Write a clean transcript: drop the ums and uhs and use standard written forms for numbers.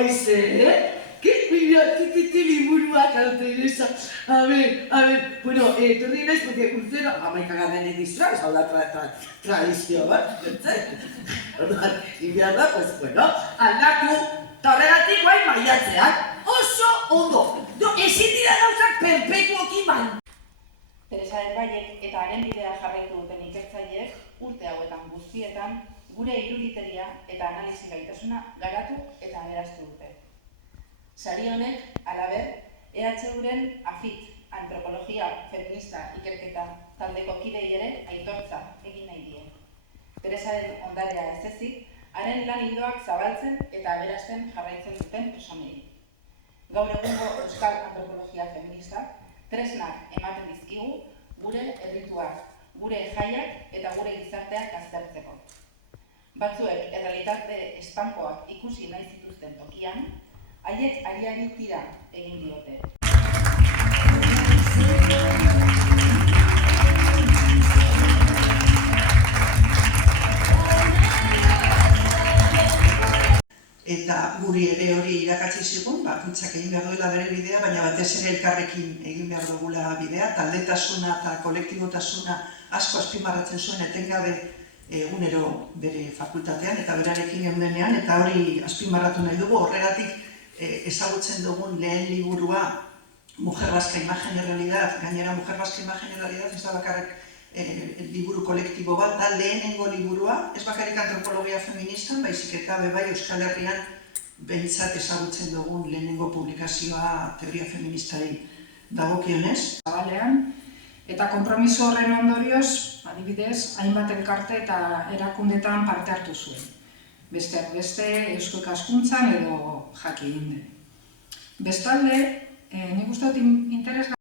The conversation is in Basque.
¿Qué? Mira, ¿qué liburuak Teresa? A ver, bueno, etorri naiz, porque urtero, amaikagarren edizioa, ez hau da tradizio bat, orduan, behar da, pues, bueno, aldatu, eta horregatik guai maiatzean, oso ondo. Ezin dira gauzak perpetuoki Teresaren Baiek eta haren bidea jarraitu duten ikertzaileek urte hauetan guztietan gure iruditeria eta analisi gaitasuna garatu eta aberastu dute. Sari honek, halaber, EHUren AFIT, Antropologia Feminista Ikerketa taldeko kidei ere aitortza egin nahi die. Teresaren ondarea ez ezik, haren lan ildoak zabaltzen eta aberasten jarraitzen duten personei. Gaur egungo Euskal Antropologia Feministak tresnak ematen dizkigu gure errituak, gure jaiak eta gure gizarteak aztertzeko. Batzuek errealitate espankoak ikusi nahi zituzten tokian, haiek ariari tira egin diote. Eta guri ere hori irakatsi zigun, bakoitzak egin behar duela bere bidea, baina batez ere elkarrekin egin behar dugula bidea, taldetasuna eta kolektibotasuna asko azpimarratzen zuen etengabe egunero bere fakultatean eta berarekin geundenean, eta hori azpimarratu nahi dugu, horregatik ezagutzen dugun lehen liburua Mujer Vasca Imagen y Realidad, gainera Mujer Vasca Imagen y Realidad ez da bakarrik liburu kolektibo bat, da lehenengo liburua, ez bakarrik antropologia feministan, baizik eta bebai Euskal Herrian behintzat ezagutzen dugun lehenengo publikazioa teoria feministari dagokionez. Zabalean, eta konpromiso horren ondorioz, adibidez, hainbat elkarte eta erakundetan parte hartu zuen. Besteak beste, Eusko Ikaskuntzan edo Jakin. Bestalde, nik uste dut interesgarria